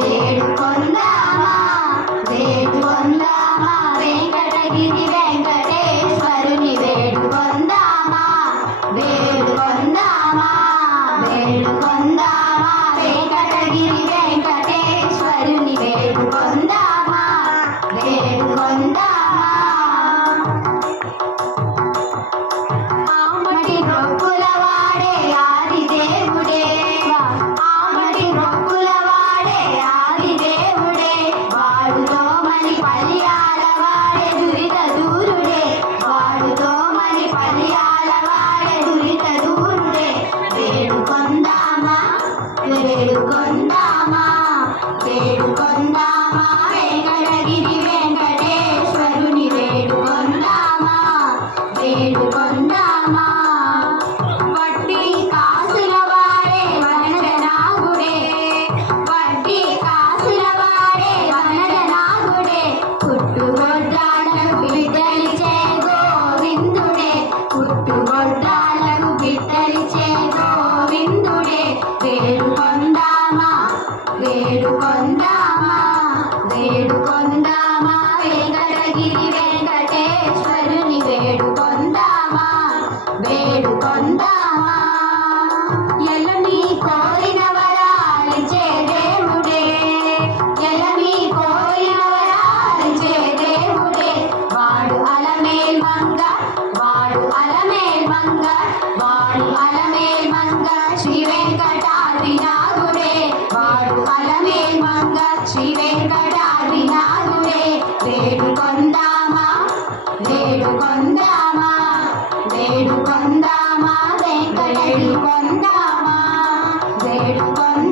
వేడుకొందామా వేడుకొందామా వెంకటగిరి వెంకటేశ్వరుని వేడుకొందామా వేడుకొందామా వేడుకొందామా వెంకటగిరి వెంకటేశ్వరుని వేడుకొందామా వేడుకొందామా ఆమటి మొక్కుల వాడే ఆది దేవుడే ఆమటి మొక్కుల వాడే ఆది దేవుడే వాడుతో మని పల్యాల వాడే దురిత దూరుడే వాడుతో మని పల్యాల వాడే దురిత దూరుడే వేడుకొందామా వేడుకొందామా వేడుకొందామా వెంకటగిరి వెంకటేశ్వరుని వేడుకొందామా వేడుకొందామా వడ్డీ కాసుల వాడే వనజనాగుడే వడ్డీ కాసుల వాడే వనజనాగుడే పుట్టుగొడ్డాలకు బిడ్డలిచే గోవిందుడే పుట్టుగొడ్డాలకు బిడ్డలిచే గోవిందుడే వేడుకొందామా వేడుకొందామా వేడుకొందామా వెంకటగిరి వెంకటేశ్వరుని వేడుకొందామా వేడుకొందామా ఎలమి కోరిన వరాలిచ్చే దేవుడే ఎలమి కోరిన వరాలిచ్చే దేవుడే వాడు అలమేల్ మంగ వాడు అలమేల్ మంగ వాడు అలమేల్ మంగ శ్రీ వెంకటాద్రినాథుడే వాడు అలమేల్ మంగ శ్రీ వెంకటాద్రినాథుడే వేడుకొందామా వేడుకొందామా వేడుకొందామా వెంకటగిరి కొందామా వేడుకొందామా